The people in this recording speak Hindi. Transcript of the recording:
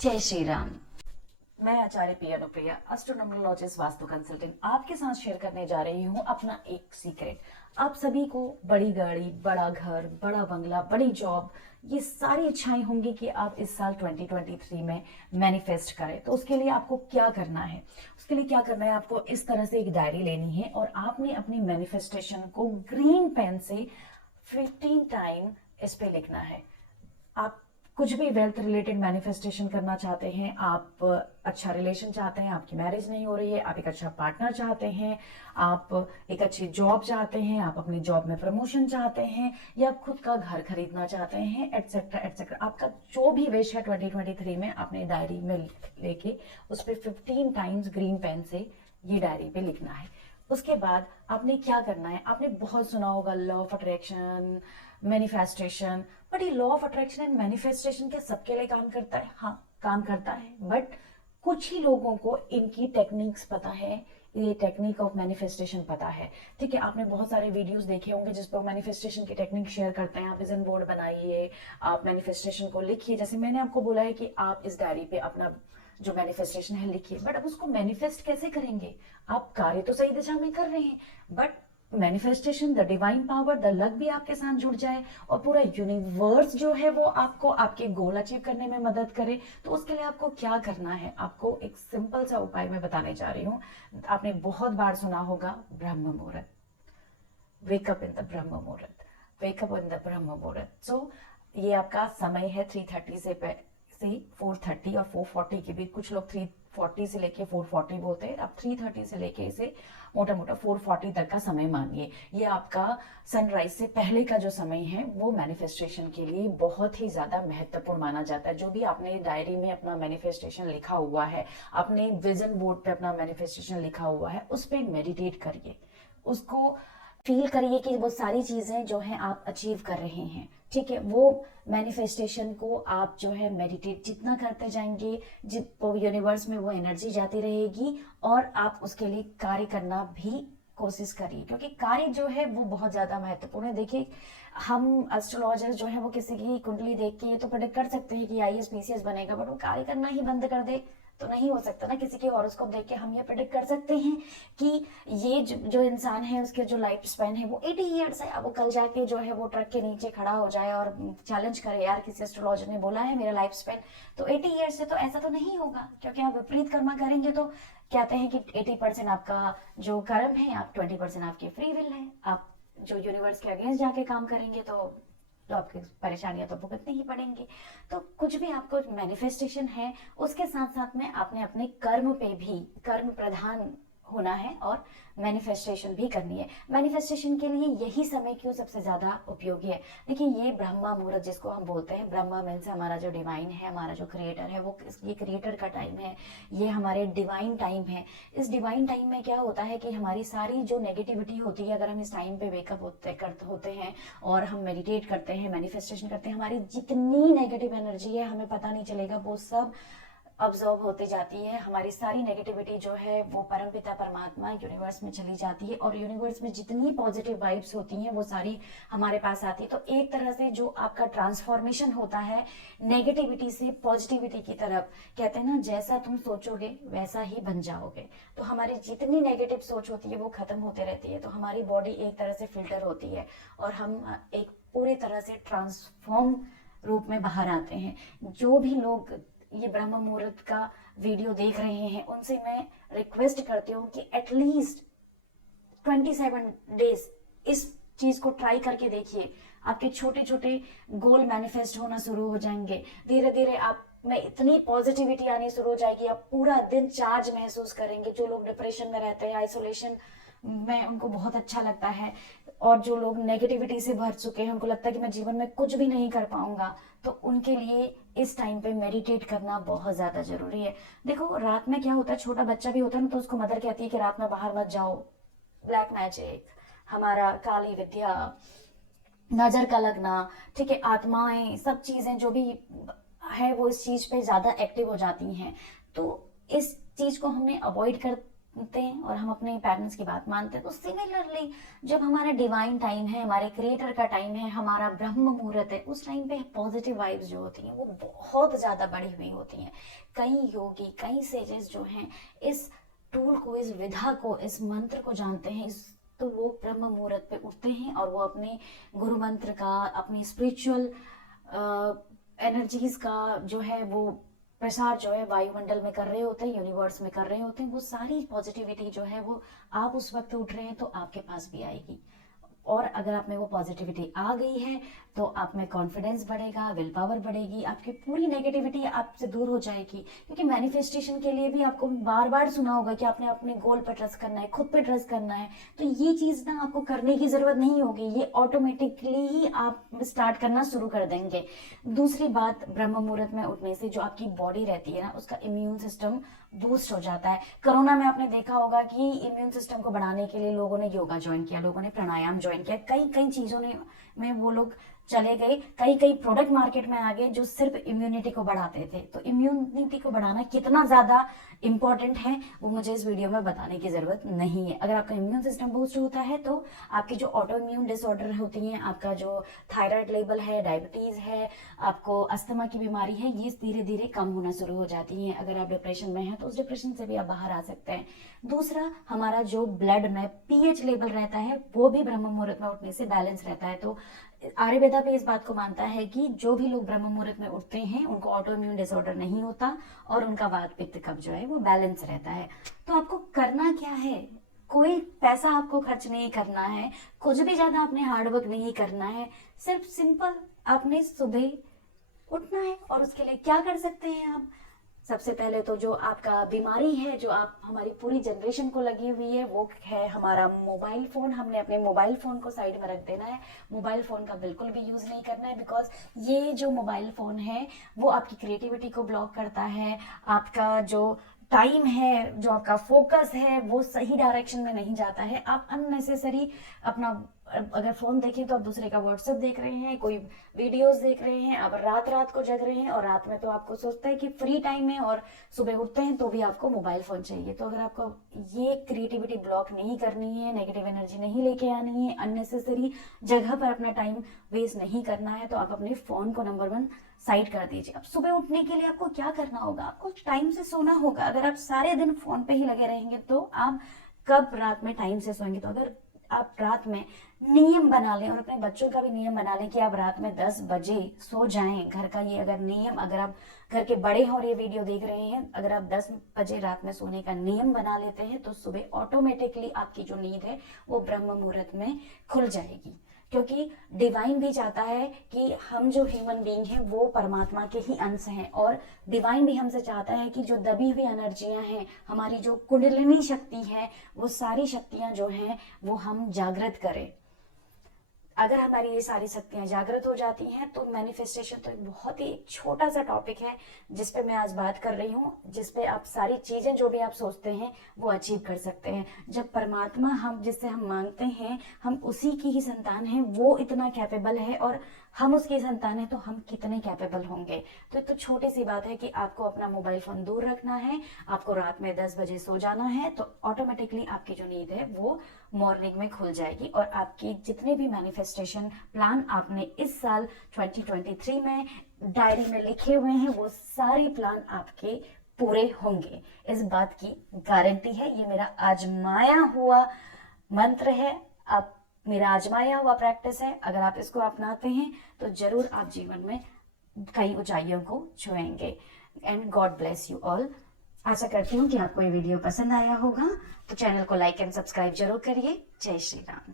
जय श्री राम। मैं आचार्य पी अनुप्रिया, एस्ट्रोनोमोलॉजिस्ट, वास्तु कंसल्टेंट, आपके साथ शेयर करने जा रही हूँ अपना एक सीक्रेट। आप सभी को बड़ी गाड़ी, बड़ा घर, बड़ा बंगला, बड़ी जॉब, ये सारी इच्छाएं होंगी कि आप इस साल 2023 में मैनिफेस्ट करें। तो उसके लिए आपको क्या करना है? उसके लिए क्या करना है, आपको इस तरह से एक डायरी लेनी है और आपने अपनी मैनिफेस्टेशन को ग्रीन पेन से 15 टाइम इस पे लिखना है। आप कुछ भी वेल्थ रिलेटेड मैनिफेस्टेशन करना चाहते हैं, आप अच्छा रिलेशन चाहते हैं, आपकी मैरिज नहीं हो रही है, आप एक अच्छा पार्टनर चाहते हैं, आप एक अच्छी जॉब चाहते हैं, आप अपनी जॉब में प्रमोशन चाहते हैं, या खुद का घर खरीदना चाहते हैं, एटसेट्रा एटसेट्रा, आपका जो भी विश है 2023 में आपने डायरी में लेके उस पर 15 टाइम्स ग्रीन पेन से ये डायरी पे लिखना है। उसके बाद आपने क्या करना है, आपने बहुत सुना होगा law of attraction, manifestation, but ये law of attraction and manifestation क्या सबके लिए काम करता है? हाँ, काम करता है, बट कुछ ही लोगों को इनकी टेक्निक्स पता है, ये टेक्निक ऑफ मैनिफेस्टेशन पता है। ठीक है, आपने बहुत सारे वीडियोस देखे होंगे जिस पर मैनिफेस्टेशन की टेक्निक शेयर करते हैं। आप विजन बोर्ड बनाइए, आप मैनिफेस्टेशन को लिखिए, जैसे मैंने आपको बोला है कि आप इस डायरी पे अपना जो मैनिफेस्टेशन है लिखिए। बट अब उसको मैनिफेस्ट कैसे करेंगे? आप कार्य तो सही दिशा में कर रहे हैं, but manifestation, the divine power, the luck भी आपके साथ जुड़ जाए और पूरा यूनिवर्स जो है वो आपको आपके गोल अचीव करने में मदद करे। तो उसके लिए आपको क्या करना है, आपको एक सिंपल सा उपाय मैं बताने जा रही हूँ। आपने बहुत बार सुना होगा ब्रह्म मुहूर्त, वेकअप इन द ब्रह्म मुहूर्त, वेकअप इन द ब्रह्म मुहूर्त। सो ये आपका समय है 3:30 से 4:30 और 4:40 के बीच। कुछ लोग 3:40 से लेके 4:40 बोलते हैं, अब 3:30 से लेके इसे मोटा मोटा 4:40 तक का समय मानिए। ये आपका सनराइज से पहले का जो समय है वो मैनिफेस्टेशन के लिए बहुत ही ज्यादा महत्वपूर्ण माना जाता है। जो भी आपने डायरी में अपना मैनिफेस्टेशन लिखा हुआ है, अपने विजन बोर्ड पे अपना मैनिफेस्टेशन लिखा हुआ है, उस पर मेडिटेट करिए, उसको फील करिए कि वो सारी चीजें जो हैं आप अचीव कर रहे हैं। ठीक है, वो मैनिफेस्टेशन को आप जो है मेडिटेट जितना करते जाएंगे, जितना यूनिवर्स में वो एनर्जी जाती रहेगी और आप उसके लिए कार्य करना भी कोशिश करिए, क्योंकि कार्य जो है वो बहुत ज्यादा महत्वपूर्ण है। देखिए, हम एस्ट्रोलॉजर्स जो है वो किसी की कुंडली देख के ये तो प्रेडिक्ट कर सकते हैं कि आईएएस पीसीएस बनेगा, बट वो कार्य करना ही बंद कर दे तो नहीं हो सकता ना। किसी के हॉरोस्कोप देख के हम ये प्रेडिक्ट कर सकते हैं कि ये जो इंसान है उसके जो लाइफ स्पैन है वो 80 ईयर्स है। अब वो कल जाके जो है वो ट्रक के नीचे खड़ा हो जाए और चैलेंज करे, यार किसी एस्ट्रोलॉजर ने बोला है मेरा लाइफ स्पैन तो 80 ईयर्स है, तो ऐसा तो नहीं होगा, क्योंकि आप विपरीत कर्मा करेंगे। तो कहते हैं कि 80% आपका जो कर्म है, आप 20% आपकी फ्री विल है। आप जो यूनिवर्स के अगेंस्ट जाके काम करेंगे तो आपकी परेशानियां तो भुगतनी ही पड़ेंगी। तो कुछ भी आपको मैनिफेस्टेशन है, उसके साथ साथ में आपने अपने कर्म पे भी कर्म प्रधान होना है और मैनिफेस्टेशन भी करनी है। मैनिफेस्टेशन के लिए यही समय क्यों सबसे ज्यादा उपयोगी है? देखिए, ये ब्रह्मा मुहूर्त जिसको हम बोलते हैं, ब्रह्मा मीन्स हमारा जो डिवाइन है, हमारा जो क्रिएटर है, वो ये क्रिएटर का टाइम है, ये हमारे डिवाइन टाइम है। इस डिवाइन टाइम में क्या होता है कि हमारी सारी जो नेगेटिविटी होती है, अगर हम इस टाइम पे वेकअप होते हैं और हम मेडिटेट करते हैं, मैनिफेस्टेशन करते हैं, हमारी जितनी नेगेटिव एनर्जी है हमें पता नहीं चलेगा, वो सब अब्जॉर्ब होती जाती है। हमारी सारी नेगेटिविटी जो है वो परमपिता परमात्मा यूनिवर्स में चली जाती है और यूनिवर्स में जितनी पॉजिटिव वाइब्स होती हैं वो सारी हमारे पास आती है। तो एक तरह से जो आपका ट्रांसफॉर्मेशन होता है नेगेटिविटी से पॉजिटिविटी की तरफ, कहते हैं ना, जैसा तुम सोचोगे वैसा ही बन जाओगे। तो हमारी जितनी नेगेटिव सोच होती है वो खत्म होते रहती है, तो हमारी बॉडी एक तरह से फिल्टर होती है और हम एक पूरी तरह से ट्रांसफॉर्म रूप में बाहर आते हैं। जो भी लोग ये ब्रह्म मुहूर्त का वीडियो देख रहे हैं उनसे मैं रिक्वेस्ट करती हूँ कि एटलीस्ट 27 डेज इस चीज को ट्राई करके देखिए। आपके छोटे छोटे गोल मैनिफेस्ट होना शुरू हो जाएंगे, धीरे धीरे आप में इतनी पॉजिटिविटी आनी शुरू हो जाएगी, आप पूरा दिन चार्ज महसूस करेंगे। जो लोग डिप्रेशन में रहते हैं, आइसोलेशन में, उनको बहुत अच्छा लगता है, और जो लोग नेगेटिविटी से भर चुके हैं, उनको लगता है कि मैं जीवन में कुछ भी नहीं कर पाऊंगा, तो उनके लिए इस टाइम पे मेडिटेट करना बहुत ज्यादा जरूरी है। देखो, रात में क्या होता है, छोटा बच्चा भी होता है ना, तो उसको मदर कहती है कि रात में बाहर मत जाओ, ब्लैक मैजिक, हमारा काली विद्या, नजर का लगना, ठीक है, आत्माएं, सब चीजें जो भी है वो इस चीज पे ज्यादा एक्टिव हो जाती हैं। तो इस चीज को हमने अवॉइड हैं और हम अपने पेरेंट्स की बात मानते हैं, तो सिमिलरली जब हमारा डिवाइन टाइम है, हमारे क्रिएटर का टाइम है, हमारा ब्रह्म मुहूर्त है, उस टाइम पे पॉजिटिव वाइब्स जो होती हैं वो बहुत ज़्यादा बढ़ी हुई होती हैं। कई योगी, कई सेजेस जो हैं इस टूल को, इस विधा को, इस मंत्र को जानते हैं, इस तो वो ब्रह्म मुहूर्त पे उठते हैं और वो अपने गुरु मंत्र का, अपनी स्पिरिचुअल एनर्जीज का जो है वो प्रसार जो है वायुमंडल में कर रहे होते हैं, यूनिवर्स में कर रहे होते हैं। वो सारी पॉजिटिविटी जो है वो आप उस वक्त उठ रहे हैं तो आपके पास भी आएगी। और अगर आप में वो पॉजिटिविटी आ गई है तो आप में कॉन्फिडेंस बढ़ेगा, विल पावर बढ़ेगी, आपकी पूरी नेगेटिविटी आपसे दूर हो जाएगी। क्योंकि मैनिफेस्टेशन के लिए भी आपको बार बार सुना होगा कि आपने अपने गोल पर ट्रस्ट करना है, खुद पे ट्रस्ट करना है। तो ये चीज़ ना आपको करने की ज़रूरत नहीं होगी, ये ऑटोमेटिकली ही आप स्टार्ट करना शुरू कर देंगे। दूसरी बात, ब्रह्म मुहूर्त में उठने से जो आपकी बॉडी रहती है ना, उसका इम्यून सिस्टम बूस्ट हो जाता है। कोरोना में आपने देखा होगा कि इम्यून सिस्टम को बढ़ाने के लिए लोगों ने योगा ज्वाइन किया, लोगों ने प्राणायाम ज्वाइन किया, कई कई चीज़ों में वो लोग चले गए, कई कई प्रोडक्ट मार्केट में आ गए जो सिर्फ इम्यूनिटी को बढ़ाते थे। तो इम्यूनिटी को बढ़ाना कितना ज़्यादा इंपॉर्टेंट है वो मुझे इस वीडियो में बताने की ज़रूरत नहीं है। अगर आपका इम्यून सिस्टम बूस्ट होता है तो आपकी जो ऑटो इम्यून डिसऑर्डर होती हैं, आपका जो थायराइड लेवल है, डायबिटीज़ है, आपको अस्थमा की बीमारी है, ये धीरे धीरे कम होना शुरू हो जाती हैं। अगर आप डिप्रेशन में हैं तो उस डिप्रेशन से भी आप बाहर आ सकते हैं। दूसरा, हमारा जो ब्लड में पीएच लेवल रहता है वो भी ब्रह्म मुहूर्त में उठने से बैलेंस रहता है। तो आयुर्वेदा भी इस बात को मानता है कि जो भी लोग ब्रह्म मुहूर्त में उठते हैं उनको ऑटो इम्यून डिसऑर्डर नहीं होता और उनका वात पित्त कब्ज जो है वो बैलेंस रहता है। तो आपको करना क्या है, कोई पैसा आपको खर्च नहीं करना है, कुछ भी ज्यादा आपने हार्डवर्क नहीं करना है, सिर्फ सिंपल आपने सुबह उठना है। और उसके लिए क्या कर सकते हैं आप? सबसे पहले तो जो आपका बीमारी है, जो आप हमारी पूरी जनरेशन को लगी हुई है, वो है हमारा मोबाइल फोन। हमने अपने मोबाइल फोन को साइड में रख देना है, मोबाइल फोन का बिल्कुल भी यूज नहीं करना है। बिकॉज ये जो मोबाइल फोन है वो आपकी क्रिएटिविटी को ब्लॉक करता है, आपका जो टाइम है, जो आपका फोकस है वो सही डायरेक्शन में नहीं जाता है। आप अननेसेसरी अपना, अगर फोन देखें तो आप दूसरे का व्हाट्सएप देख रहे हैं, कोई वीडियोस देख रहे हैं, आप रात रात को जग रहे हैं और रात में तो आपको सोचता है कि फ्री टाइम है और सुबह उठते हैं तो भी आपको मोबाइल फोन चाहिए। तो अगर आपको ये क्रिएटिविटी ब्लॉक नहीं करनी है, नेगेटिव एनर्जी नहीं लेके आनी है, अननेसेसरी जगह पर अपना टाइम वेस्ट नहीं करना है, तो आप अपने फोन को नंबर 1 साइड कर दीजिए। अब सुबह उठने के लिए आपको क्या करना होगा? आपको टाइम से सोना होगा। अगर आप सारे दिन फोन पे ही लगे रहेंगे तो आप कब रात में टाइम से सोएंगे? तो अगर आप रात में नियम बना लें और अपने बच्चों का भी नियम बना लें कि आप रात में 10 बजे सो जाएं, घर का ये अगर नियम, अगर आप घर के बड़े हैं और ये वीडियो देख रहे हैं, अगर आप 10 बजे रात में सोने का नियम बना लेते हैं तो सुबह ऑटोमेटिकली आपकी जो नींद है वो ब्रह्म मुहूर्त में खुल जाएगी। क्योंकि डिवाइन भी चाहता है कि हम जो ह्यूमन बीइंग हैं वो परमात्मा के ही अंश हैं, और डिवाइन भी हमसे चाहता है कि जो दबी हुई एनर्जियां हैं, हमारी जो कुंडलिनी शक्ति है, वो सारी शक्तियां जो हैं वो हम जागृत करें। अगर हमारी ये सारी शक्तियां जागृत हो जाती हैं तो मैनिफेस्टेशन तो एक बहुत ही छोटा सा टॉपिक है जिस पे मैं आज बात कर रही हूँ, जिस पे आप सारी चीजें जो भी आप सोचते हैं वो अचीव कर सकते हैं। जब परमात्मा, हम जिससे हम मांगते हैं, हम उसी की ही संतान हैं, वो इतना कैपेबल है और हम उसकी संतान है तो हम कितने कैपेबल होंगे। तो एक तो छोटी सी बात है कि आपको अपना मोबाइल फोन दूर रखना है, आपको रात में 10 बजे सो जाना है, तो ऑटोमेटिकली आपकी जो नींद है वो मॉर्निंग में खुल जाएगी और आपकी जितने भी मैनिफेस्टेशन प्लान आपने इस साल 2023 में डायरी में लिखे हुए हैं वो सारे प्लान आपके पूरे होंगे। इस बात की गारंटी है। ये मेरा आजमाया हुआ मंत्र है, आप मेरा आजमाया हुआ प्रैक्टिस है। अगर आप इसको अपनाते हैं तो जरूर आप जीवन में कई ऊंचाइयों को छुएंगे। And God bless you all. आशा करती हूँ कि आपको ये वीडियो पसंद आया होगा, तो चैनल को लाइक एंड सब्सक्राइब जरूर करिए। जय श्री राम।